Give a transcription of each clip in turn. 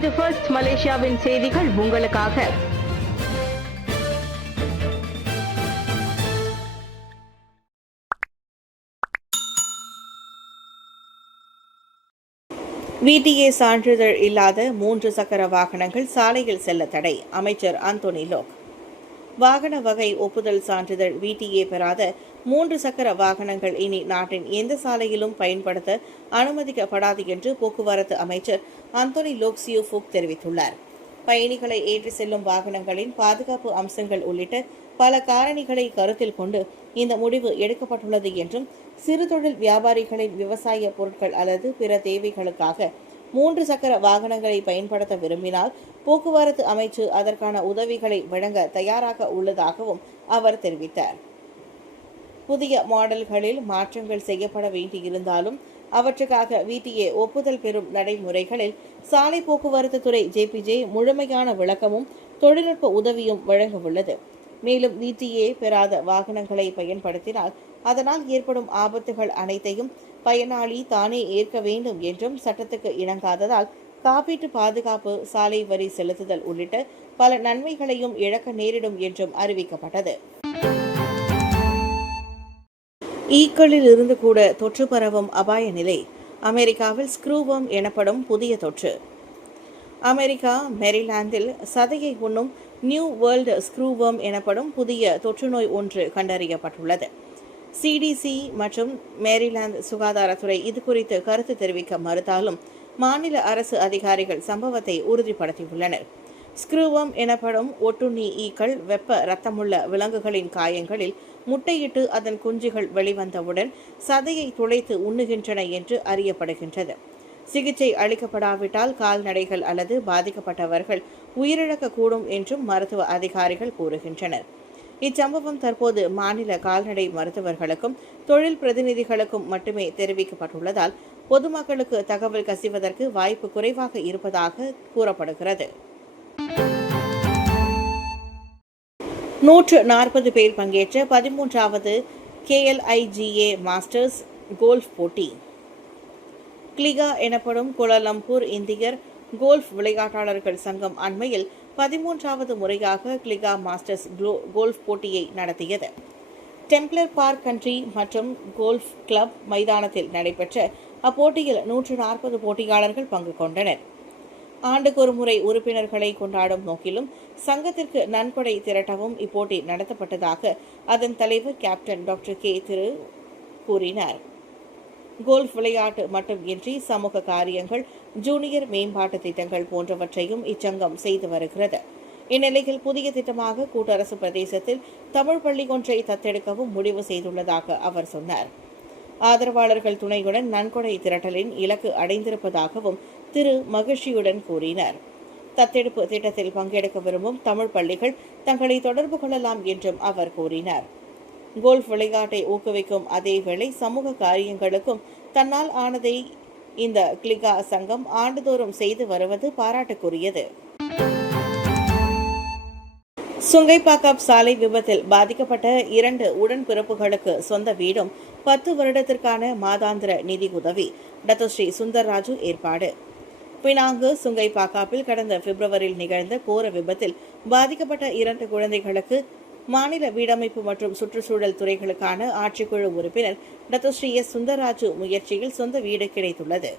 இது ஃபர்ஸ்ட் மலேசியாவின் செய்திகள் உங்களுக்காக. VTA சான்றிதழ் இல்லாத 3 சக்கர வாகனங்கள் சாலையில் செல்ல தடை. அமைச்சர் அந்தோனி லோக். வாகன வகை ஒப்புதல் சான்றிதழ் VTA பெறாத 3 சக்கர வாகனங்கள் இனி நாட்டின் எந்த சாலையிலும் பயன்படுத்த அனுமதிக்கப்படாது என்று போக்குவரத்து அமைச்சர் அந்தோனி லோக் சியூஃபுக் தெரிவித்துள்ளார். பயணிகளை ஏற்றி செல்லும் வாகனங்களின் பாதுகாப்பு அம்சங்கள் உள்ளிட்ட பல காரணிகளை கருத்தில் கொண்டு இந்த முடிவு எடுக்கப்பட்டுள்ளது என்றும், சிறு தொழில் வியாபாரிகளின் விவசாய பொருட்கள் அல்லது பிற தேவைகளுக்காக 3 சக்கர வாகனங்களை பயன்படுத்த விரும்பினால் போக்குவரத்து அமைச்சு அதற்கான உதவிகளை வழங்க தயாராக உள்ளதாகவும் அவர் தெரிவித்தார். புதிய மாடல்களில் மாற்றங்கள் செய்யப்பட வேண்டியிருந்தாலும் அவற்றுக்காக VTA ஒப்புதல் பெறும் நடைமுறைகளில் சாலை போக்குவரத்து துறை JPJ முழுமையான விளக்கமும் தொழில்நுட்ப உதவியும் வழங்க உள்ளது. மேலும் VTA பெறாத வாகனங்களை பயன்படுத்தினால் அதனால் ஏற்படும் ஆபத்துகள் அனைத்தையும் பயனாளி தானே ஏற்க வேண்டும் என்றும், சட்டத்துக்கு இணங்காததால் காப்பீட்டு பாதுகாப்பு, சாலை வரி செலுத்துதல் உள்ளிட்ட பல நன்மைகளையும் இழக்க நேரிடும் என்றும் அறிவிக்கப்பட்டது. ஈக்களில் இருந்து கூட தொற்று பரவும் அபாய நிலை. அமெரிக்காவில் ஸ்க்ரூவர்ம் எனப்படும் புதிய தொற்று. அமெரிக்கா மேரிலாந்தில் சதையை உண்ணும் நியூ வேர்ல்டு ஸ்க்ரூவர்ம் எனப்படும் புதிய தொற்றுநோய் ஒன்று கண்டறியப்பட்டுள்ளது. CDC மற்றும் மேரிலாந்து சுகாதாரத்துறை இதுகுறித்து கருத்து தெரிவிக்க மறுத்தாலும் மாநில அரசு அதிகாரிகள் சம்பவத்தை உறுதிப்படுத்தியுள்ளனர். ஸ்க்ரூவர்ம் எனப்படும் ஒட்டுண்ணி ஈக்கள் வெப்ப இரத்தமுள்ள விலங்குகளின் காயங்களில் முட்டையிட்டு அதன் குஞ்சுகள் வெளிவந்தவுடன் சதையை துளைத்து உண்ணுகின்றன என்று அறியப்படுகின்றது. சிகிச்சை அளிக்கப்படாவிட்டால் கால்நடைகள் அல்லது பாதிக்கப்பட்டவர்கள் உயிரிழக்கக்கூடும் என்றும் மருத்துவ அதிகாரிகள் கூறுகின்றனர். இச்சம்பவம் தற்போது மாநில கால்நடை மருத்துவர்களுக்கும் தொழில் பிரதிநிதிகளுக்கும் மட்டுமே தெரிவிக்கப்பட்டுள்ளதால் பொதுமக்களுக்கு தகவல் கசிவதற்கு வாய்ப்பு குறைவாக இருப்பதாக கூறப்படுகிறது. 140 பேர் பங்கேற்ற 13வது KLIGA மாஸ்டர்ஸ் கோல்ஃப் போட்டி. கிளிகா எனப்படும் கோலாலம்பூர் இந்தியர் கோல்ஃப் விளையாட்டாளர்கள் சங்கம் அண்மையில் 13வது முறையாக கிளிகா மாஸ்டர்ஸ் கோல்ஃப் போட்டியை நடத்தியது. டெம்ப்ளர் பார்க் கண்ட்ரி மற்றும் கோல்ஃப் கிளப் மைதானத்தில் நடைபெற்ற அப்போட்டியில் 140 போட்டியாளர்கள் பங்கு கொண்டனர். ஆண்டுக்கொரு முறை உறுப்பினர்களை கொண்டாடும் நோக்கிலும் சங்கத்திற்கு நன்கொடை திரட்டவும் இப்போட்டி நடத்தப்பட்டதாக அதன் தலைவர் கேப்டன் டாக்டர் கே திரு கூறினார். கோல்ஃப் விளையாட்டு மட்டுமின்றி சமூக காரியங்கள், ஜூனியர் மேம்பாட்டு திட்டங்கள் போன்றவற்றையும் இச்சங்கம் செய்து வருகிறது. இந்நிலையில் புதிய திட்டமாக கூட்டரசு பிரதேசத்தில் தமிழ் பள்ளி ஒன்றை தத்தெடுக்கவும் முடிவு செய்துள்ளதாக அவர் சொன்னார். ஆதரவாளர்கள் துணையுடன் நன்கொடை திரட்டலின் இலக்கு அடைந்திருப்பதாகவும் திரு மகிழ்ச்சியுடன் கூறினார். தத்தெடுப்பு திட்டத்தில் பங்கெடுக்க விரும்பும் தமிழ் பள்ளிகள் தங்களை தொடர்பு கொள்ளலாம் என்றும் அவர் கூறினார். கோல்ஃப் விளையாட்டை ஊக்குவிக்கும் அதேவேளை சமூக காரியங்களுக்கும் தன்னால் ஆனதை இந்த கிளிகா சங்கம் ஆண்டுதோறும் செய்து வருவது பாராட்டுக்குரியது. சுங்கைப்பாக்கம் சாலை விபத்தில் பாதிக்கப்பட்ட 2 உடன்பிறப்புகளுக்கு சொந்த வீடும் 10 வருடத்திற்கான மாதாந்திர நிதி உதவி. டத்தோஸ்ரீ சுந்தர்ராஜு ஏற்பாடு. பினாங்கு சுங்கைப்பாக்காப்பில் கடந்த பிப்ரவரியில் நிகழ்ந்த கோர விபத்தில் பாதிக்கப்பட்ட 2 குழந்தைகளுக்கு மாநில வீடமைப்பு மற்றும் சுற்றுச்சூழல் துறைகளுக்கான ஆட்சிக்குழு உறுப்பினர் டத்தோஸ்ரீ எஸ் சுந்தர்ராஜு முயற்சியில் சொந்த வீடு கிடைத்துள்ளது.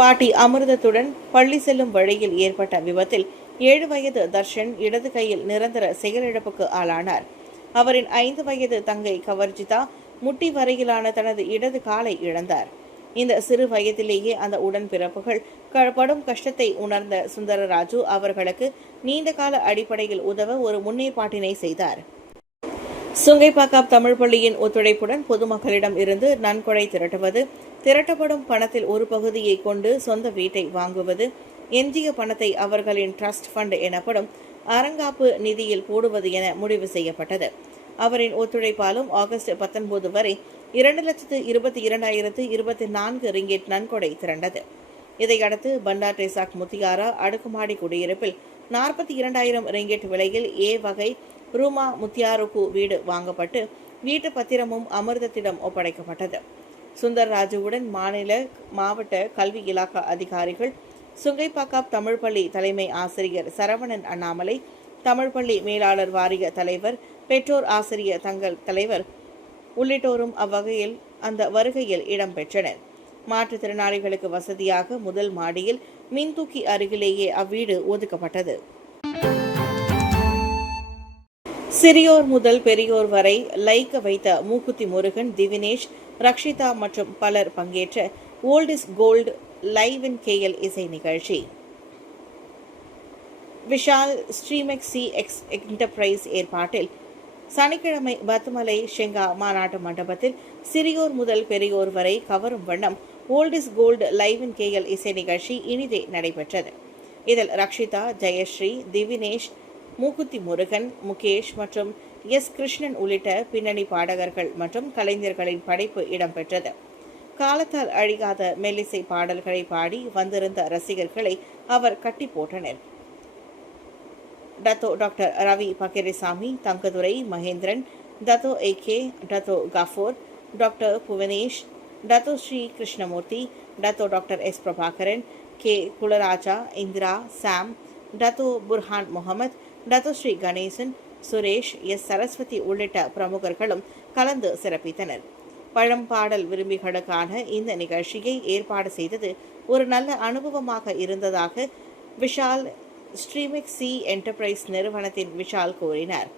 பாட்டி அமிர்தத்துடன் பள்ளி செல்லும் வழியில் ஏற்பட்ட விபத்தில் 7 வயது தர்ஷன் இடது கையில் நிரந்தர செயலிழப்புக்கு ஆளானார். அவரின் 5 வயது தங்கை கவர்ஜிதா முட்டி வரையிலான தனது இடது காலை இழந்தார். இந்த சிறு வயதிலேயே அந்த உடன்பிறப்புகள் படும் கஷ்டத்தை உணர்ந்த சுந்தரராஜு அவர்களுக்கு நீண்டகால அடிப்படையில் உதவ ஒரு முன்னேற்பாட்டினை செய்தார். சுங்கைப்பாக்கம் தமிழ் பள்ளியின் ஒத்துழைப்புடன் பொதுமக்களிடம் இருந்து நன்கொடை திரட்டுவது, திரட்டப்படும் பணத்தில் ஒரு பகுதியை கொண்டு சொந்த வீட்டை வாங்குவது, எஞ்சிய பணத்தை அவர்களின் ட்ரஸ்ட் ஃபண்ட் எனப்படும் அறங்காப்பு நிதியில் போடுவது என முடிவு செய்யப்பட்டது. அவரின் ஒத்துழைப்பாலும் ஆகஸ்ட் 19 வரை 2,22,024 ரிங்கெட் நன்கொடை திரண்டது. இதையடுத்து பண்டார் டெசாக் முத்தியாரா அடுக்குமாடி குடியிருப்பில் 42,000 ரிங்கெட் விலையில் A வகை ரூமா முத்தியாருக்கு வீடு வாங்கப்பட்டு வீட்டு பத்திரமும் அமிர்தத்திடம் ஒப்படைக்கப்பட்டது. சுந்தர் ராஜுவுடன் மாநில மாவட்ட கல்வி இலாக்கா அதிகாரிகள், சுங்கைப்பாக்கம் தமிழ் பள்ளி தலைமை ஆசிரியர் சரவணன் அண்ணாமலை, தமிழ் பள்ளி மேலாளர் வாரிய தலைவர், பெற்றோர் ஆசிரியர் தங்கள் தலைவர் உள்ளிட்டோரும் அவ்வகையில் அந்த வருகையில் இடம்பெற்றனர். மாற்றுத்திறனாளிகளுக்கு வசதியாக முதல் மாடியில் மின்தூக்கி அருகிலேயே அவ்வீடு ஒதுக்கப்பட்டது. சிறியோர் முதல் பெரியோர் வரை லைக்க வைத்த மூக்குத்தி முருகன், திவினேஷ், ரக்ஷிதா மற்றும் பலர் பங்கேற்ற old is gold live in KL இசை நிகழ்ச்சி விஷால் ஸ்ட்ரீமெக்ஸ் சிஎக்ஸ் என்டர்பிரைஸ் ஏற்பாட்டில் சனிக்கிழமை பத்துமலை ஷெங்கா மாநாட்டு மண்டபத்தில் சிறியோர் முதல் பெரியோர் வரை கவரும் வண்ணம் old is gold live in KL இசை நிகழ்ச்சி இனிதே நடைபெற்றது. இதில் ரக்ஷிதா, ஜெயஸ்ரீ, திவினேஷ், மூக்குத்தி முருகன், முகேஷ் மற்றும் கிருஷ்ணன் உள்ளிட்ட பின்னணி பாடகர்கள் மற்றும் கலைஞர்களின் படைப்பு இடம்பெற்றது. காலத்தால் அழியாத மெல்லிசை பாடல்களை பாடி வந்திருந்த ரசிகர்களை அவர் கட்டி போட்டனர். Dato doctor Ravi Pakkirisamy, Thangadurai Mahendran, Dato AK, Dato Gafoor, doctor Bhuvanesh, Dato Sri Krishnamoorthy, Dato doctor S Prabakaran, K Kularaja, Indira, Sam, Dato Burhan Mohamed, Dato Sri Ganesan, Suresh, Saraswathi உள்ளிட்ட பிரமுகர்களும் கலந்து சிறப்பித்தனர். பழம்பாடல் விரும்பிகளுக்கான இந்த நிகழ்ச்சியை ஏற்பாடு செய்தது ஒரு நல்ல அனுபவமாக இருந்ததாக விஷால் ஸ்ட்ரீமெக்ஸ் சி என்டர்பிரைஸ் நிறுவனத்தின் விஷால் கூறினார்.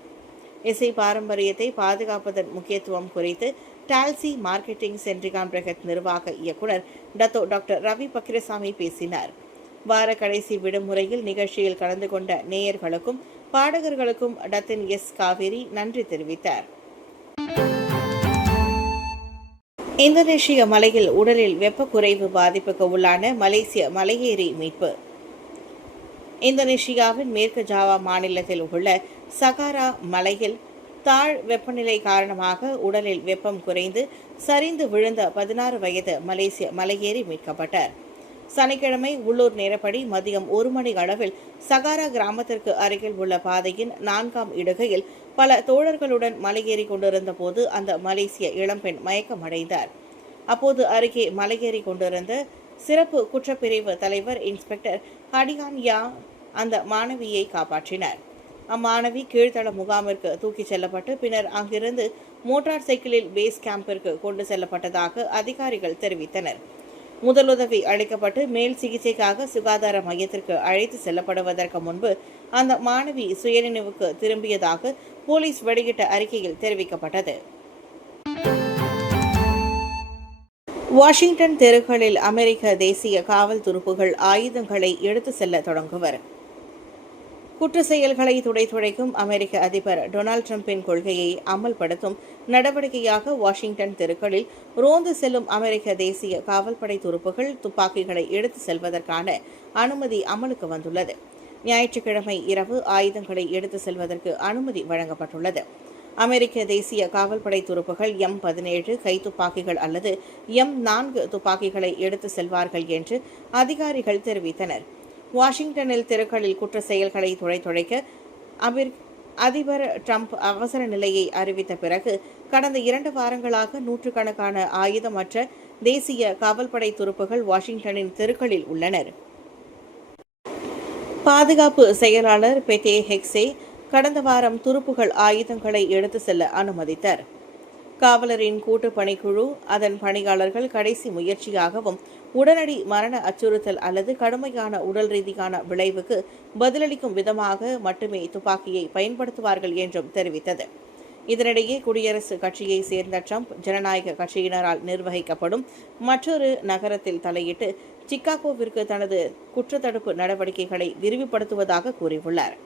இசை பாரம்பரியத்தை பாதுகாப்பதன் முக்கியத்துவம் குறித்து டால்சி மார்க்கெட்டிங் சென்ட்ரிகான் பிரகத் நிர்வாக இயக்குனர் டத்தோ டாக்டர் ரவி பக்கிரசாமி பேசினார். வார கடைசி விடுமுறையில் நிகழ்ச்சியில் கலந்து கொண்ட நேயர்களுக்கும் பாடகர்களுக்கும் டத்தின் காவேரி நன்றி தெரிவித்தார். இந்தோனேஷிய மலையில் உடலில் வெப்ப குறைவு பாதிப்புக்கு உள்ளான மலேசிய மலையேறி மீட்பு. இந்தோனேஷியாவின் மேற்கு ஜாவா மாநிலத்தில் உள்ள சகாரா மலையில் தாழ் வெப்பநிலை காரணமாக உடலில் வெப்பம் குறைந்து சரிந்து விழுந்த 16 வயது மலேசிய மலையேறி மீட்கப்பட்டார். சனிக்கிழமை உள்ளூர் நேரப்படி மதியம் 1 மணி அளவில் சகாரா கிராமத்திற்கு அருகில் உள்ள பாதையின் 4ஆம் இடுகையில் பல தோழர்களுடன் மலையேறி கொண்டிருந்த போது அந்த மலேசிய இளம்பெண் மயக்கமடைந்தார். அப்போது அருகே மலையேறி கொண்டிருந்த சிறப்பு குற்றப்பிரிவு தலைவர் இன்ஸ்பெக்டர் ஹடியான்யா அந்த மாணவியை காப்பாற்றினார். அம்மாணவி கீழ்த்தள முகாமிற்கு தூக்கிச் செல்லப்பட்டு பின்னர் அங்கிருந்து மோட்டார் சைக்கிளில் பேஸ் கேம்பிற்கு கொண்டு செல்லப்பட்டதாக அதிகாரிகள் தெரிவித்தனர். முதலுதவி அளிக்கப்பட்டு மேல் சிகிச்சைக்காக சுகாதார மையத்திற்கு அழைத்து செல்லப்படுவதற்கு முன்பு அந்த மாணவி சுயநினைவுக்கு திரும்பியதாக போலீஸ் வெளியிட்ட அறிக்கையில் தெரிவிக்கப்பட்டது. வாஷிங்டன் தெருக்களில் அமெரிக்க தேசிய காவல் துருப்புகள் ஆயுதங்களை எடுத்து செல்ல தொடங்குவர். குற்ற செயல்களை துடைத்துடைக்கும் அமெரிக்க அதிபர் டொனால்டு டிரம்பின் கொள்கையை அமல்படுத்தும் நடவடிக்கையாக வாஷிங்டன் தெருக்களில் ரோந்து செல்லும் அமெரிக்க தேசிய காவல்படை துருப்புகள் துப்பாக்கிகளை எடுத்து செல்வதற்கான அனுமதி அமலுக்கு வந்துள்ளது. ஞாயிற்றுக்கிழமை இரவு ஆயுதங்களை எடுத்து செல்வதற்கு அனுமதி வழங்கப்பட்டுள்ளது. அமெரிக்க தேசிய காவல்படை துருப்புகள் M17 கைத்துப்பாக்கிகள் அல்லது M4 துப்பாக்கிகளை எடுத்து செல்வார்கள் என்று அதிகாரிகள் தெரிவித்தனர். வாஷிங்டனில் தெருக்களில் குற்ற செயல்களை துடைக்க அதிபர் டிரம்ப் அவசர நிலையை அறிவித்த பிறகு கடந்த 2 வாரங்களாக நூற்றுக்கணக்கான ஆயுதமற்ற தேசிய காவல்படை துருப்புகள் வாஷிங்டனின் தெருக்களில் உள்ளனர். பாதுகாப்பு செயலாளர் பெத்தே ஹெக்ஸே கடந்த வாரம் துருப்புகள் ஆயுதங்களை எடுத்து செல்ல அனுமதித்தார். காவலரின் கூட்டு பணிக்குழு அதன் பணியாளர்கள் கடைசி முயற்சியாகவும் உடனடி மரண அச்சுறுத்தல் அல்லது கடுமையான உடல் ரீதியான விளைவுக்கு பதிலளிக்கும் விதமாக மட்டுமே துப்பாக்கியை பயன்படுத்துவார்கள் என்றும் தெரிவித்தது. இதனிடையே குடியரசுக் கட்சியை சேர்ந்த ட்ரம்ப் ஜனநாயக கட்சியினரால் நிர்வகிக்கப்படும் மற்றொரு நகரத்தில் தலையிட்டு சிக்காகோவிற்கு தனது குற்றத்தடுப்பு நடவடிக்கைகளை விரிவுபடுத்துவதாக கூறியுள்ளார்.